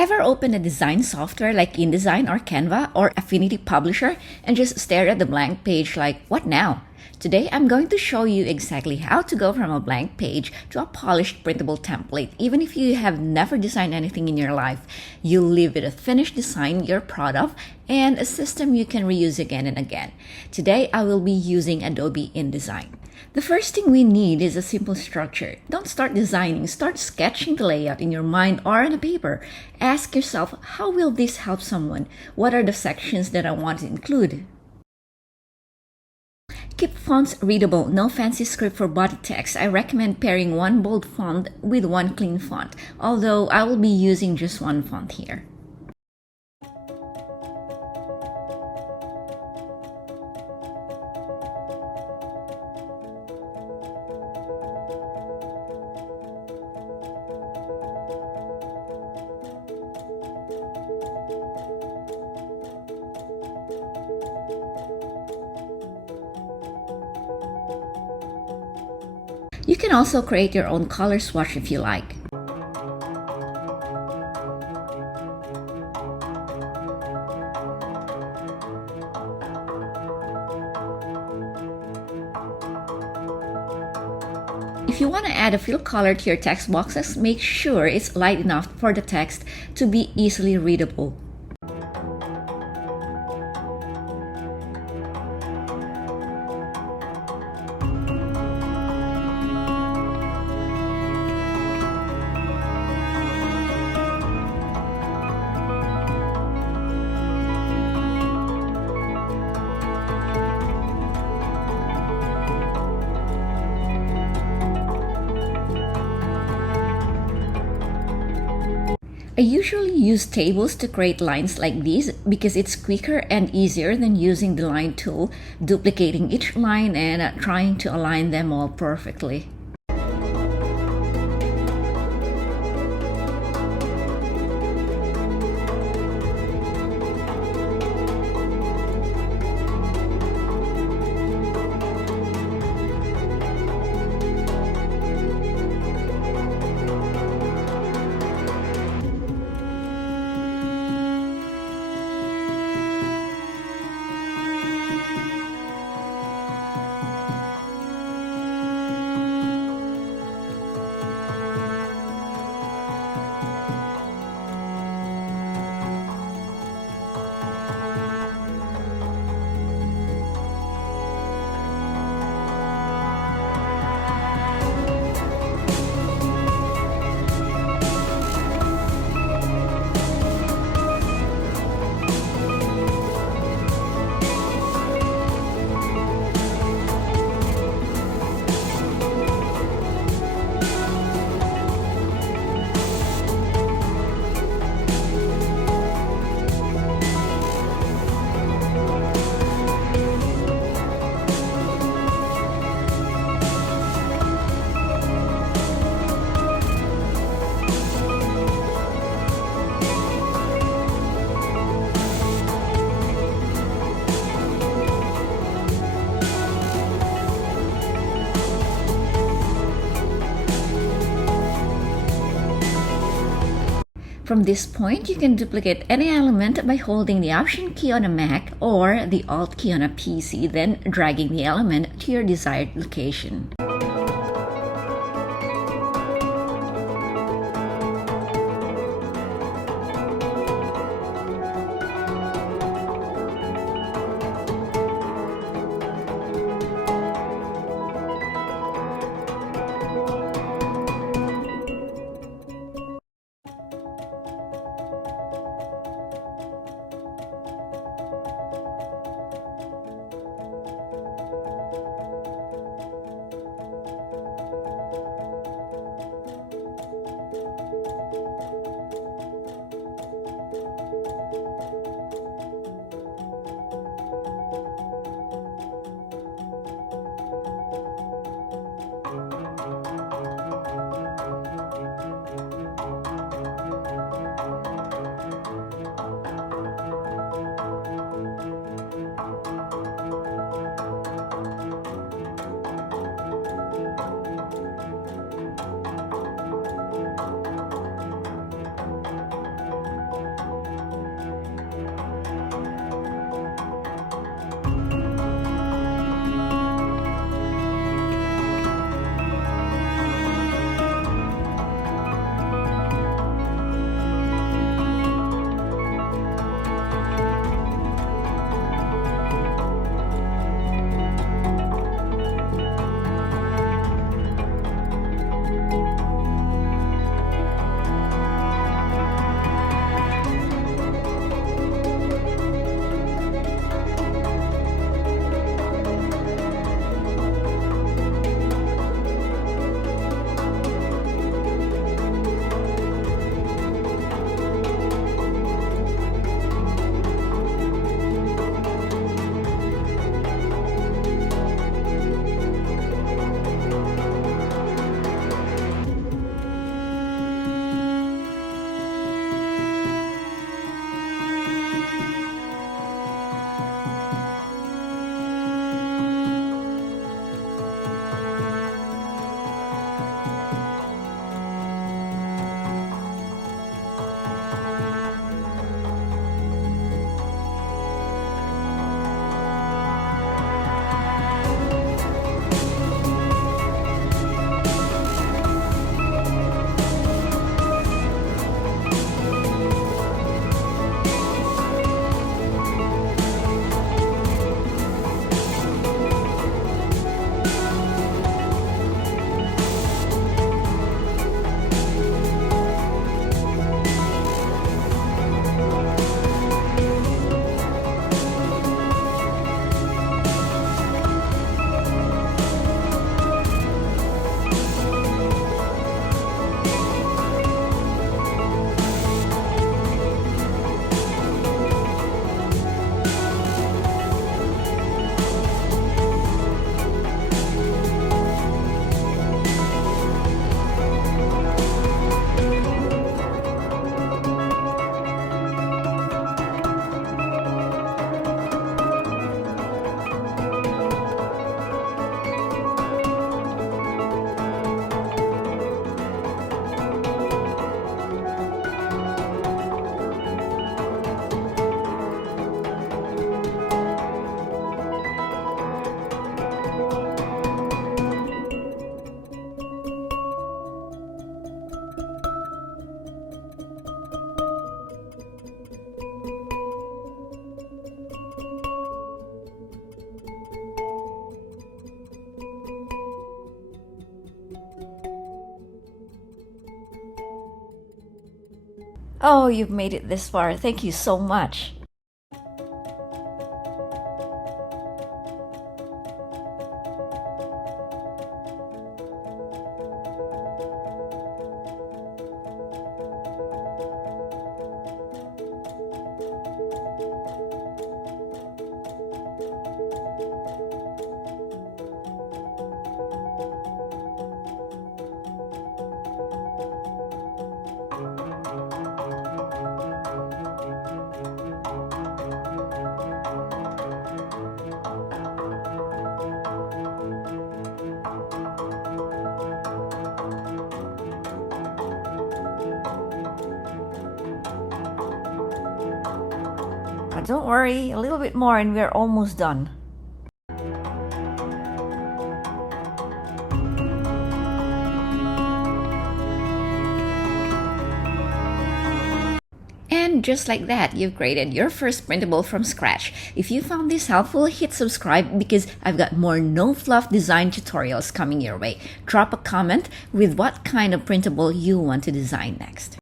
Ever open a design software like InDesign or Canva or Affinity Publisher and just stare at the blank page like, what now? Today, I'm going to show you exactly how to go from a blank page to a polished printable template. Even if you have never designed anything in your life, you'll leave with a finished design you're proud of and a system you can reuse again and again. Today, I will be using Adobe InDesign. The first thing we need is a simple structure. Don't start designing, start sketching the layout in your mind or on a paper. Ask yourself, how will this help someone? What are the sections that I want to include? Keep fonts readable, no fancy script for body text. I recommend pairing one bold font with one clean font, although I will be using just one font here. You can also create your own color swatch if you like. If you want to add a fill color to your text boxes, make sure it's light enough for the text to be easily readable. I usually use tables to create lines like these because it's quicker and easier than using the line tool, duplicating each line and trying to align them all perfectly. From this point, you can duplicate any element by holding the Option key on a Mac or the Alt key on a PC, then dragging the element to your desired location. Oh, you've made it this far. Thank you so much. Don't worry, a little bit more and we're almost done. And just like that, you've created your first printable from scratch. If you found this helpful, hit subscribe because I've got more no-fluff design tutorials coming your way. Drop a comment with what kind of printable you want to design next.